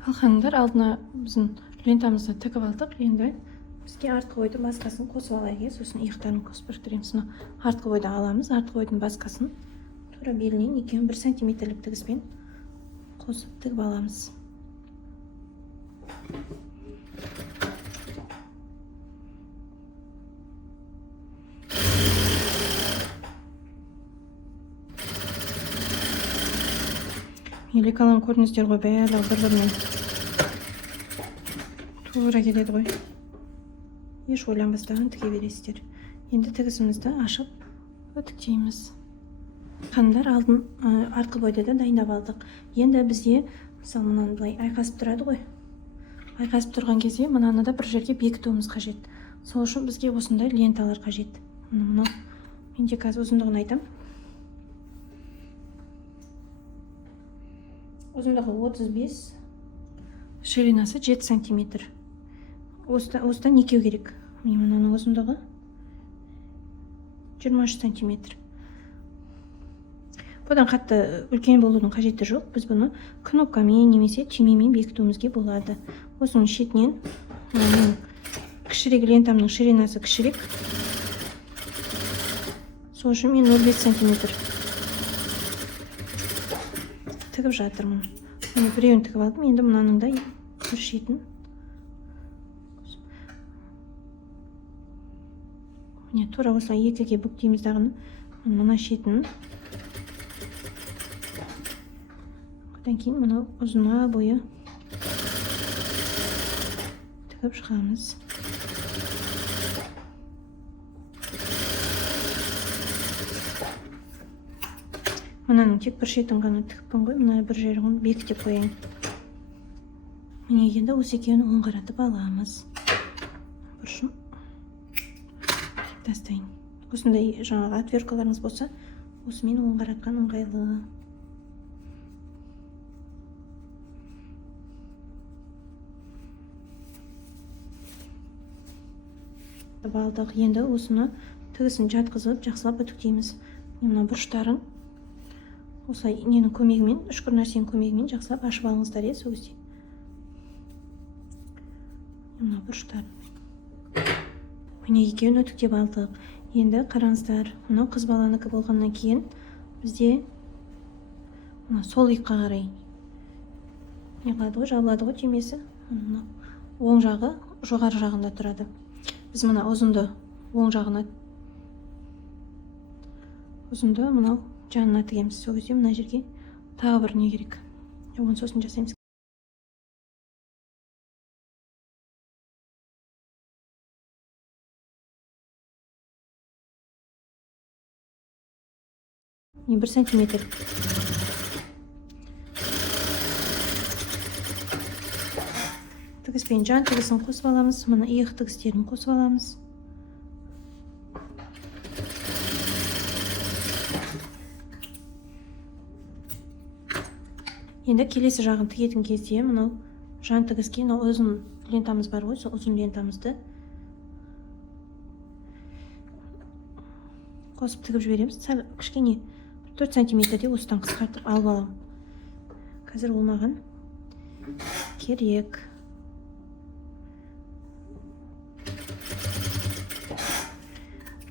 Қалқаңдар алдына біздің лентамызды тігіп алдық. Енді бізге артқы ойдың басқасын қосып алайық. Сосын иықтарын қосып біріктіреміз. Артқы ойды аламыз. Артқы ойдың басқасын тура белінен 2-1 сантиметрлік тігіспен қосып тігіп аламыз. Еле қалған көріністер ғой, бәрі бір-бірінен тура келеді ғой. Еш ойланбастан тіге бересіздер. Енді тігісімізді ашып өтіктейміз. Қандар алдын артқы бойды да дайындап алдық. Енді бізде мысалы мынаны былай айқасып тұрады ғой. Айқасып тұрған кезде мынаны да бір жерге бекітуіміз қажет. Сол үшін бізге осындай ленталар қажет. Мынау менде қазір ұзындығын айтам. Ұзындығы 35, ширинасы 7 сантиметр. Осыдан екеу керек. Мынаның ұзындығы 23 сантиметр. Бұдан қатты үлкен болудың қажеті жоқ. Біз бұны кнопкамен немесе түймемен бекітуімізге болады. Осының шетінен кішірек лентамның ширинасы кішірек. Сол үшін мен 05 сантиметр тігіп жатырмын. Біреуін тігіп алдым. Енді мынаның да бір шетін. Тура осылай екіге бүктейміз дағыны. Мына шетін. Одан кейін мынау ұзына бойы тігіп шығамыз. Мынаның тек бір шетін ғана тігіппін ғой. Мына бір жерін бекітіп қояйын. Міне енді осы екеуін оңғаратып аламыз. Бұрышын тастайын. Осындай жаңағы отверткаларыңыз болса, осымен оңғаратқан ыңғайлы. Алдық. Енді осыны тігісін жатқызып, жақсылап үтіктейміз. Мына бұрыштарын осылай ненің көмегімен, үшкір нәрсенің көмегімен жақсылап ашып алыңыздар. Сол кезде мына бұрыштарын міне екеуін үтіктеп алдық. Енді қараңыздар, мынау қыз баланыкі болғаннан кейін бізде сол иыққа қарай не қылады ғой, жабылады ғой түймесі. Оң жағы жоғары жағында тұрады. Біз мына ұзынды оң жағына, ұзынды мынау жанына тігеміз. Сол кезде мына жерге тағы бір не керек. Оны сосын жасаймыз. Бір сантиметр. Тігіспен жан тігісін қосып аламыз. Мына иық тігістерін қосып аламыз. Енді келесі жағын тігетін кезде мынау жан тігіске ұзын лентамыз бар ғой, сол ұзын лентамызды қосып тігіп жібереміз. Сәл кішкене 4 сантиметрде осыдан қысқартып алып аламын. Қазір ол маған керек.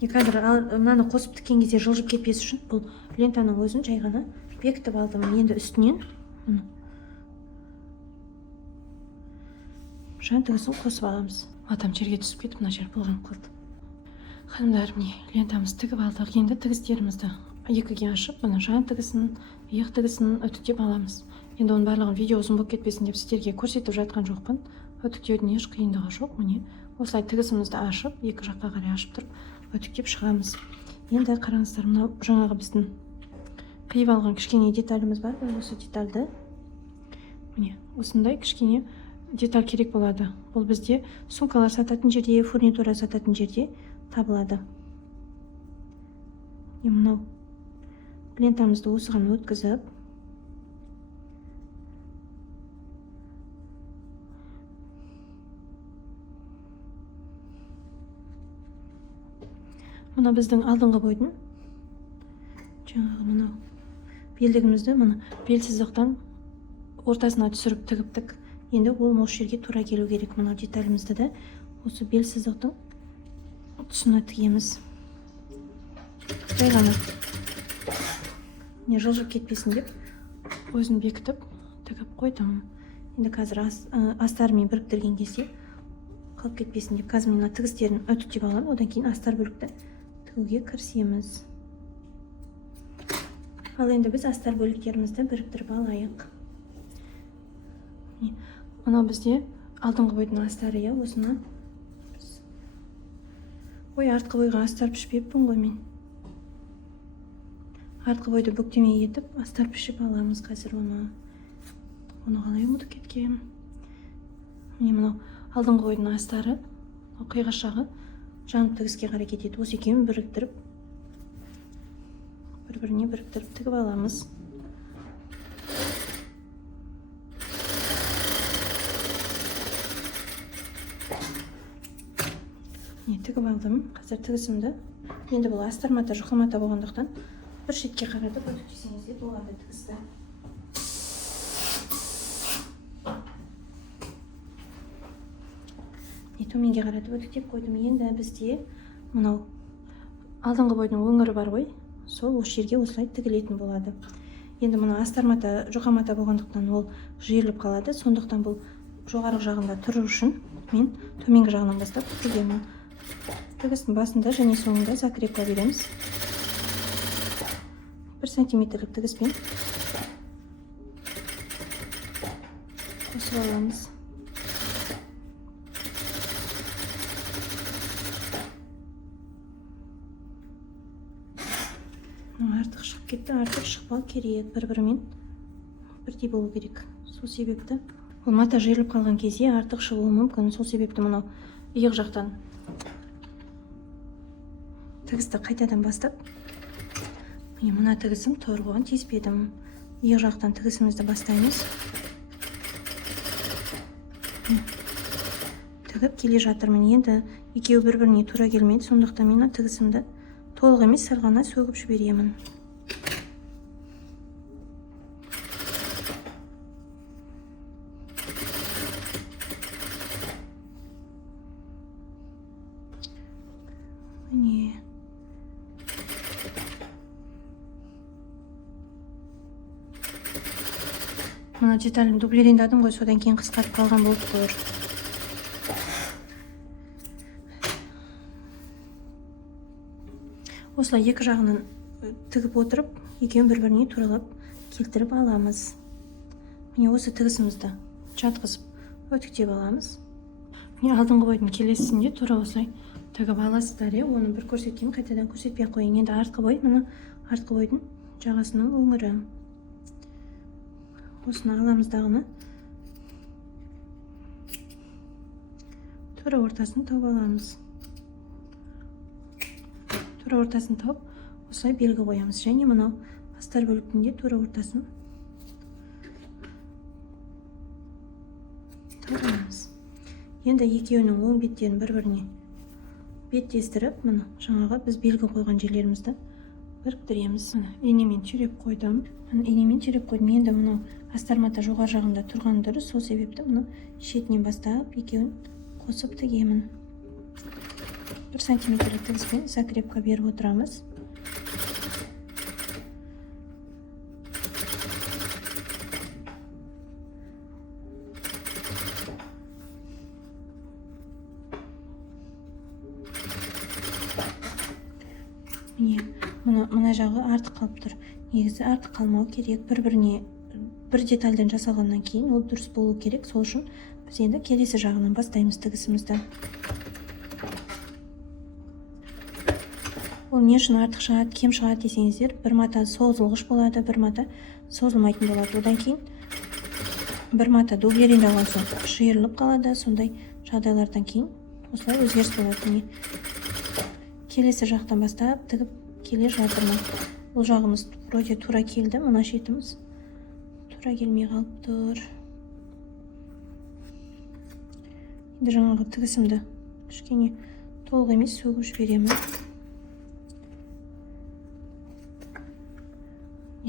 Қазір мынаны қосып тіккен кезде жылжып кетпес үшін бұл лентаның өзін жай ғана бекітіп алдым. Енді үстінен жан тігісін қосып аламыз. Атам жерге түсіп кетіп, мына жер былғанып қалды. Ханымдар, міне лентамыз тігіп алдық. Енді тігістерімізді екіге ашып, бұны жан тігісін, иық тігісін үтіктеп аламыз. Енді оның барлығын видео ұзын болып кетпесін деп сіздерге көрсетіп жатқан жоқпын. Үтіктеудің еш қиындығы жоқ. Міне осылай тігісімізді ашып, екі жаққа қарай ашып тұрып, үтіктеп шығамыз. Енді қараңыздар, мынау жаңағы біздің қиып алған кішкене деталіміз бар. Осы детальді міне осындай кішкене деталь керек болады. Бұл бізде сумкалар сататын жерде, фурнитура сататын жерде табылады. Мынау лентамызды осыған өткізіп, мына біздің алдыңғы бойдың жаңағы мынау белдігімізді мына бел сызықтан ортасына түсіріп тігіптік. Енді ол осы жерге тура келу керек. Мынау деталімізді де осы бел сызықтың тұсына тігеміз. Жай ғана не жылжып кетпесін деп өзін бекітіп тігіп қойдым. Енді қазір астарымен біріктірген кезде қалып кетпесін деп қазір мына тігістерін үтіктеп аламын. Одан кейін астар бөлікті тігуге кірісеміз. Ал енді біз астар бөліктерімізді біріктіріп алайық. Мынау бізде алдыңғы бойдың астары, иә, осыны. Ой, артқы бойға астар пішпеппін ғой мен. Артқы бойды бүктемей етіп, астар пішіп аламыз қазір оны. Оны қалай ұмытып кеткем. Міне мынау алдыңғы бойдың астары, қиғашағы жанып тігіске қарай кетеді. Осы екеуін біріктіріп, бір-біріне біріктіріп тігіп аламыз. Тігіп алдым. Қазір тігісімді. Енді бұл астармата, жұқамата болғандықтан бір шетке қаратып өтіктесеңіз де болады тігісті. Төменге қаратып өтіктеп қойдым. Енді бізде мынау алдыңғы бойдың өңірі бар ғой, сол осы жерге осылай тігілетін болады. Енді мына астармата, жұқамата болғандықтан ол жиырылып қалады. Сондықтан бұл жоғарғы жағында тұру үшін мен төменгі жағынан бастап тігемін. Тігістің басында және соңында закрепка береміз. 1 сантиметрлік тігіспен қосып аламыз. Артық шығып кетті, артық шықпау керек, бір-бірімен бірдей болу керек. Сол себепті ол мата жиырылып қалған кезде артық шығуы мүмкін. Сол себепті мынау иық жақтан тігісті қайтадан бастап, мына тігісім торғыған тиіспедім. Иық жақтан тігісімізді бастаймыз. Тігіп келе жатырмын. Енді екеуі бір-біріне тура келмейді. Сондықтан мен тігісімді толық емес, сәл ғана сөгіп жіберемін. Міне. Мына деталін дублирендадым ғой, содан кейін қысқарып қалған болып тұр. Осылай екі жағынан тігіп отырып, екеуін бір-біріне туралап келтіріп аламыз. Міне осы тігісімізді жатқызып өтіктеп аламыз. Міне алдыңғы бойдың келесісінде тура осылай тігіп аласыздар. Оны бір көрсеткен, қайтадан көрсетпей қойын. Енді артқы бой, мына артқы бойдың жағасының өңірі. Осыны аламыз дағыны. Тура ортасын тауып аламыз. Тура ортасын тауып, осылай белгі қоямыз. Және мынау астар бөліктің тура ортасын тауып аламыз. Енді екеуінің оң беттерін бір-біріне беттестіріп, мына жаңағы біз белгі қойған жерлерімізді біріктіреміз. Енемен түйреп қойдым. Енді мынау астармата жоғары жағында тұрған дұрыс. Сол себепті мұны шетінен бастап екеуін қосып тігемін. 1 сантиметрлік тігіспен закрепка беріп отырамыз. Мына жағы артық қалып тұр. Негізі артық қалмау керек. Бір-біріне бір детальден жасалғаннан кейін ол дұрыс болу керек. Сол үшін біз енді келесі жағынан бастаймыз тігісімізді. Ол не үшін артық шығады, кем шығады десеңіздер, бір мата созылғыш болады, бір мата созылмайтын болады. Одан кейін бір мата дублирендалған соң жиырылып қалады. Сондай жағдайлардан кейін осылай өзгеріс болады. Келесі жақтан бастап тігіп келе жатырмын. Бұл жағымыз вроде тура келді, мына шетіміз тура келмей қалып тұр. Енді жаңағы тігісімді кішкене толық емес сөгіп жіберемін.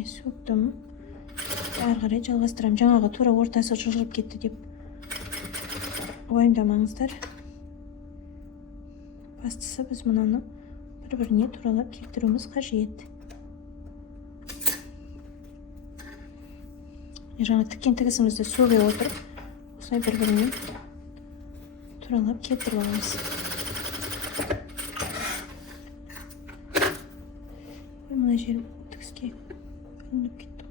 Сөктім. Ары қарай жалғастырамын. Жаңағы тура ортасы жылжып кетті деп уайымдамаңыздар. Бастысы біз мұнаны бір-біріне туралап келтіруіміз қажет. Жаңа тіккен тігісімізді сөйлей отырып, осылай бір-біріне туралап келтіріп аламыз. Мына жерім тігіске ілініп кетті.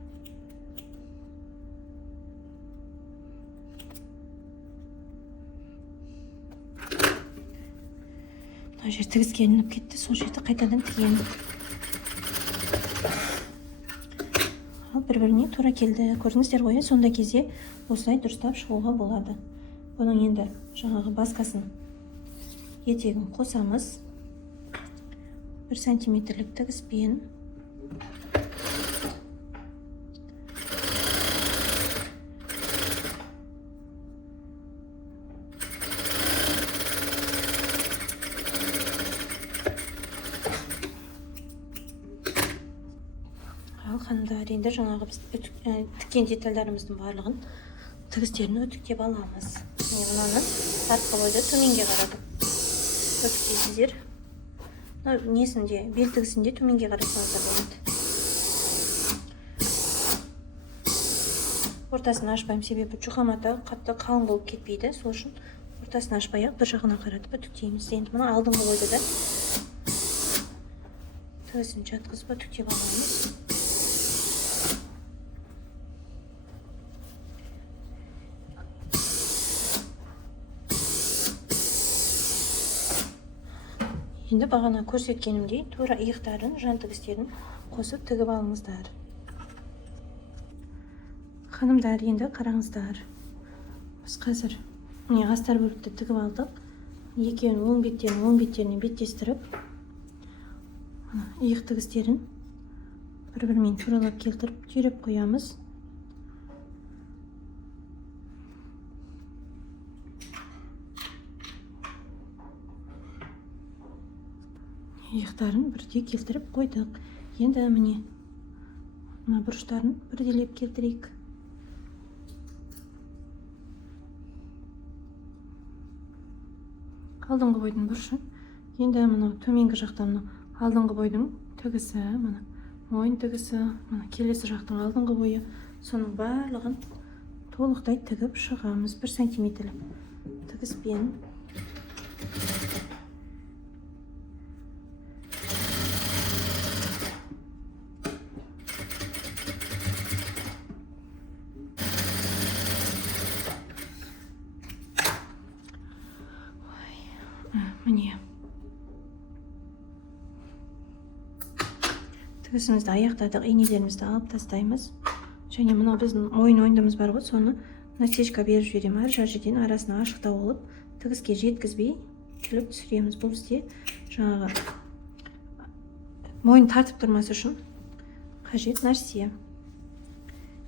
Мына жер тігіске ілініп кетті, сол жерді қайтадан тігемін. Ал бір-біріне тура келді. Көрдіңіздер ғой, сонда кезде осылай дұрыстап шығуға болады. Бұның енді жаңағы басқасын етегін қосамыз. 1 сантиметрлік тігіспен. Ханымдар, енді жаңағы біз тіккен детальдарымыздың барлығын тігістерін үтіктеп аламыз. Мынаны артқы бойды төменге қарадым. Үтіктейсіздер. Несінде, бел тігісінде төменге қарасаңыздар болады. Ортасын ашпаймын, себебі жұқамата қатты қалың болып кетпейді. Сол үшін ортасын ашпай-ақ бір жағына қаратып үтіктейміз. Енді мұны алдыңғы бойды да тігісін жатқызып үтіктеп аламыз. Енді бағана көрсеткенімдей тура иықтарын, жан тігістерін қосып тігіп алыңыздар. Ханымдар, енді қараңыздар. Біз қазір астар бөлікті тігіп алдық. Екеуін оң беттеріне беттестіріп, иық тігістерін бір-бірімен туралап келтіріп, түйреп қоямыз. Иықтарын бірдей келтіріп қойдық. Енді міне мына бұрыштарын бірделеп келтірейік. Алдыңғы бойдың бұрышы. Енді мына төменгі жақтан алдыңғы бойдың тігісі, мына мойын тігісі, мына келесі жақтың алдыңғы бойы, соның барлығын толықтай тігіп шығамыз. 1 сантиметрлік тігіспен. Міне тігісімізді аяқтадық, инелерімізді алып тастаймыз. Және мына біздің мойын ойындымыз бар ғой, соны насечка беріп жіберемін. Әр жерден арасына ашықтау болып, тігіске жеткізбей күліп түсіреміз. Бұл бізде жаңағы мойын тартып тұрмасы үшін қажет нәрсе.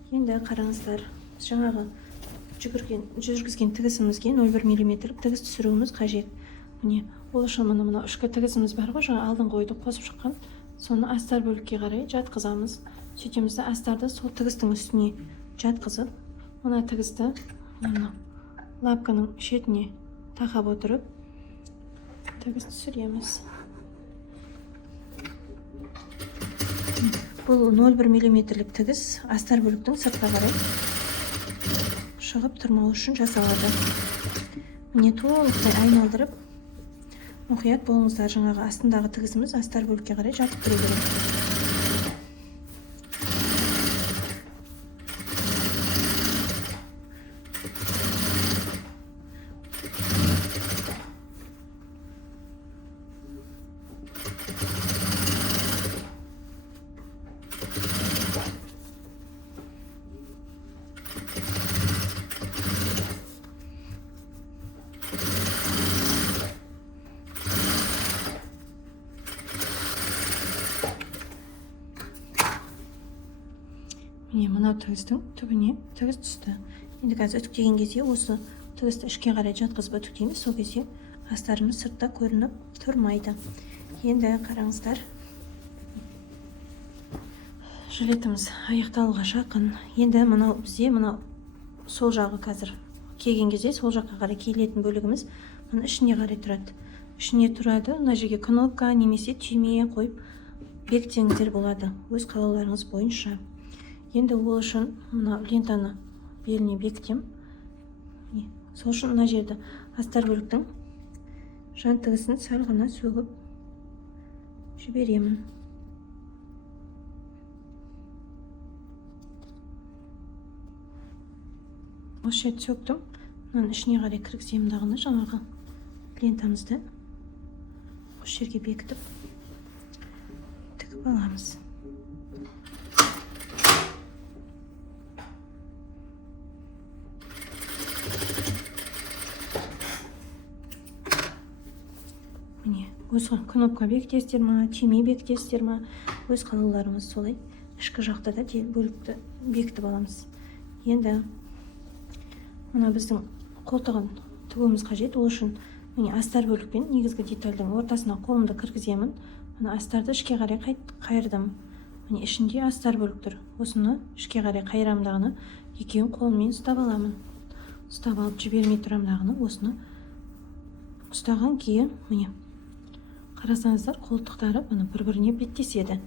Енді қараңыздар, жаңағы жүргізген тігісімізге 0,1 мм тігіс түсіруіміз қажет. Міне, ол үшін мына үшкі тігісіміз бар ғой, жаңа алдыңғы ойды қосып шыққан, соны астар бөлікке қарай жатқызамыз. Сөйтеміз де астарды сол тігістің үстіне жатқызып, мына тігісті лапканың шетіне тақап отырып, тігіс түсіреміз. Бұл 0,1 мм тігіс астар бөліктің сыртқа қарай шығып тұрмау үшін жасалады. Міне толықтай айналдырып мұқият болыңыздар. Жаңағы астындағы тігісіміз астар бөлікке қарай жатып тұру керек. Міне мынау тігістің түбіне тігіс түсті. Енді қазір үтіктеген кезде осы тігісті ішке қарай жатқызып үтіктейміз. Сол кезде астарымыз сыртта көрініп тұрмайды. Енді қараңыздар, жилетіміз аяқталуға жақын. Енді мынау бізде сол жағы қазір келген кезде сол жаққа қарай киілетін бөлігіміз мына ішіне қарай тұрады. Ішіне тұрады. Мына жерге кнопка немесе түйме қойып бекітсеңіздер болады, өз қалауларыңыз бойынша. Енді ол үшін мына лентаны беліне бекітем. Сол үшін мына жерді астар бөліктің жан тігісін сәл ғана сөгіп жіберемін. Осы жерді сөктім. Мынаның ішіне қарай кіргіземін дағыны жаңағы лентамызды осы жерге бекітіп тігіп аламыз. Міне, өз кнопка бекітесіздер ма, түйме бекітесіздер ма, өз қалауларыңыз солай. Ішкі жақта да бөлікті бекітіп аламыз. Енді мына біздің қолтығын тігуіміз қажет. Ол үшін міне астар бөлікпен негізгі детальдің ортасына қолымды кіргіземін. Мына астарды ішке қарай қайырдым. Міне ішінде астар бөлік тұр. Осыны ішке қарай қайырамдағыны екеуін қолыммен ұстап аламын. Ұстап алып жібермей тұрамдағыны осыны ұстаған кейін міне қарасаңыздар қолтықтары бұны бір-біріне беттеседі.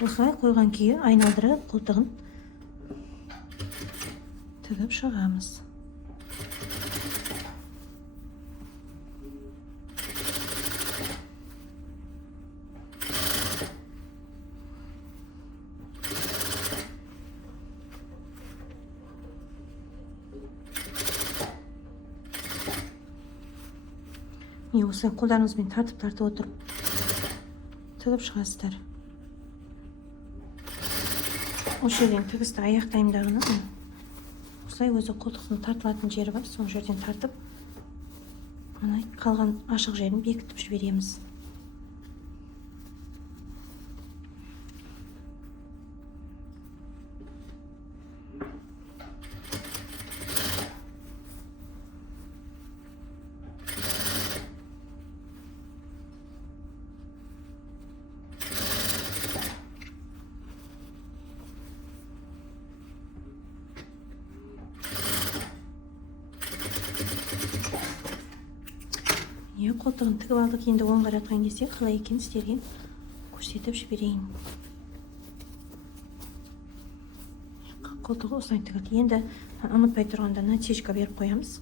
Осылай қойған күйі айналдырып қолтығын тігіп шығамыз. Осылай қолдарыңызбен тартып отырып тігіп шығасыздар. Осы жерден тігісті аяқтаймдағыны осылай өзі қолтықтың тартылатын жері бар, сол жерден тартып мына қалған ашық жерін бекітіп жібереміз. Қолтығын тігіп алдық. Енді оң қаратқан кезде қалай екенін сіздерге көрсетіп жіберейін. Қолтығы осылай тігілді. Енді ұмытпай тұрғанда насечка беріп қоямыз.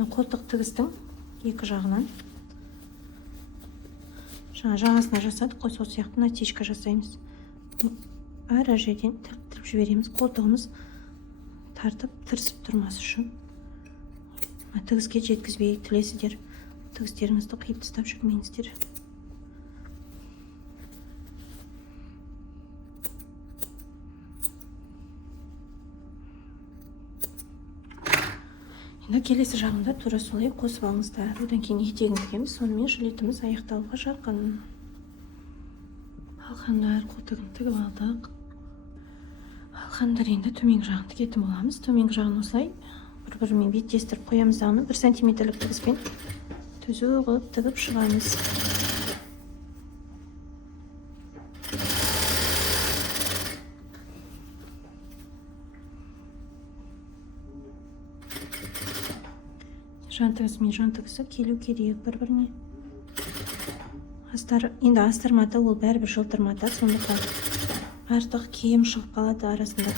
Қолтық тігістің екі жағынан жағасына жасадық қой, сол сияқты насечка жасаймыз. Әр жерден тіріп жібереміз. Қолтығымыз тартып тырысып тұрмас үшін. Тігіске жеткізбей тілесіздер. Тігістеріңізді қиып тастап жүрмеңіздер. Енді келесі жағында тура солай қосып алыңыздар. Одан кейін етегін тігеміз. Сонымен жилетіміз аяқталуға жақын. Алхандар, қолтығын тігіп алдық. Алхандар, енді төменгі жағын тігетін боламыз. Төменгі жағын осылай бір-бірімен беттестіріп қоямыз дағыны 1 сантиметрлік тігіспен түзу қылып тігіп шығамыз. Жан тігісі мен жан тігісі келу керек бір-біріне. Енді астар мата ол бәрібір жылтыр мата, сондықтан артық киім шығып қалады арасында.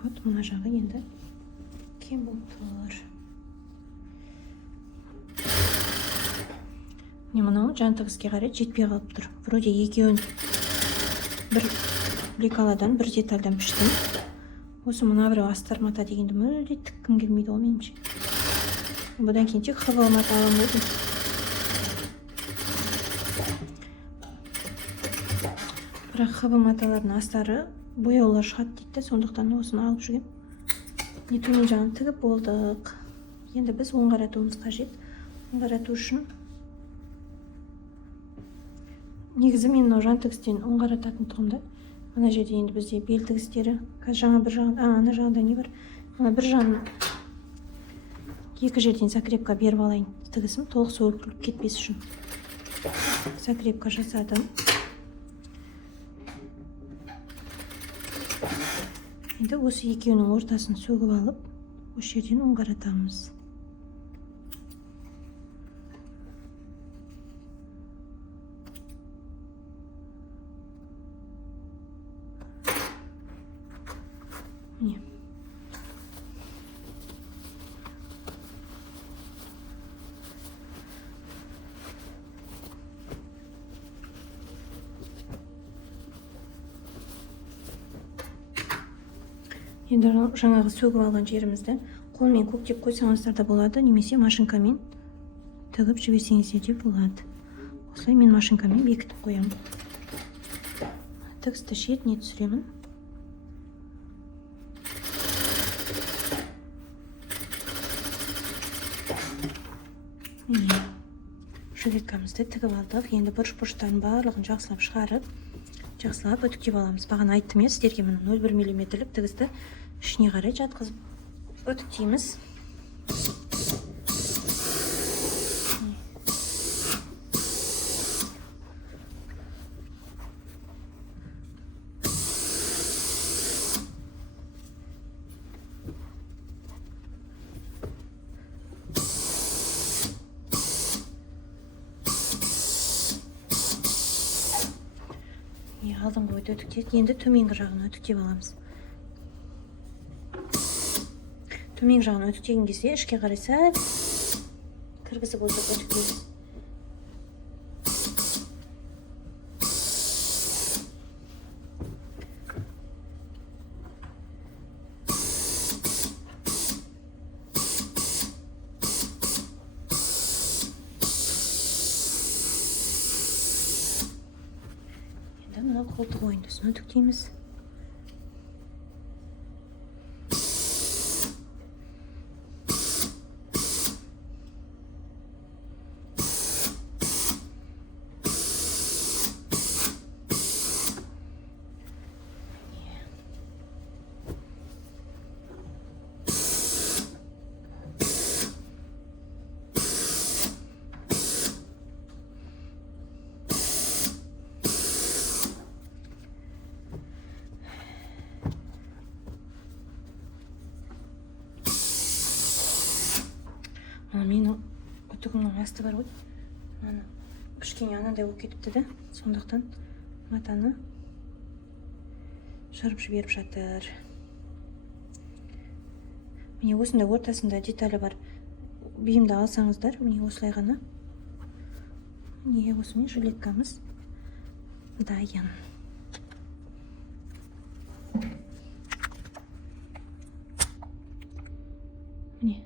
Вот мына жағы енді кем болып тұр. Мынау жан тігіске қарай жетпей қалып тұр. Вроде екеуін бір лекаладан, бір детальдан піштім. Осы мына біреу астар мата дегенді мүлде тіккім келмейді ғой меніңше. Бұдан кейін тек хавал мата алам едім. Бірақ хавал маталардың астары бояулар шығады дейді, сондықтан осыны алып жүргем. Төмен жағын тігіп болдық. Енді біз оң қаратуымыз қажет. Оң қарату үшін негізі мен мынау жан тігістен оң қарататын тұғымда. Ана жерде енді бізде бел тігістері. Қазір жаңа бір жағын, ана жағында не бар? Ана бір жағын екі жерден закрепка беріп алайын. Тігісім толық сөгіліп кетпес үшін. Закрепка жасадым. Енді осы екеуінің ортасын сөгіп алып, осы жерден ұн қаратамыз. Міне. Енді жаңағы сөгіп алған жерімізді қолмен көктеп қойсаңыздар да болады, немесе машинкамен тігіп жіберсеңіздер де болады. Осылай мен машинкамен бекітіп қоямын. Тігісті шетіне түсіремін. Міне, жилеткамызды тігіп алдық. Енді бұрыш-бұрыштарын барлығын жақсылап шығарып, жақсылап үтіктеп аламыз. Бағана айттым мен сіздерге, міне 0,1 мм-лік тігісті ішіне қарай жатқызып үтіктейміз. Алдыңғы ойды үтіктедік, енді төменгі жағын үтіктеп аламыз. Төменгі жағын үтіктеген кезде ішке қарай сәл кіргізіп отырып үтіктейміз. Мына қолтық ойындасын үтіктейміз. Менің үтігімнің асты бар ғой. Кішкене анандай болып кетіпті де, сондықтан матаны жырып жіберіп жатыр. Міне осында ортасында деталі бар бейімді алсаңыздар, міне осылай ғана. Міне осымен жилеткамыз дайын. Міне.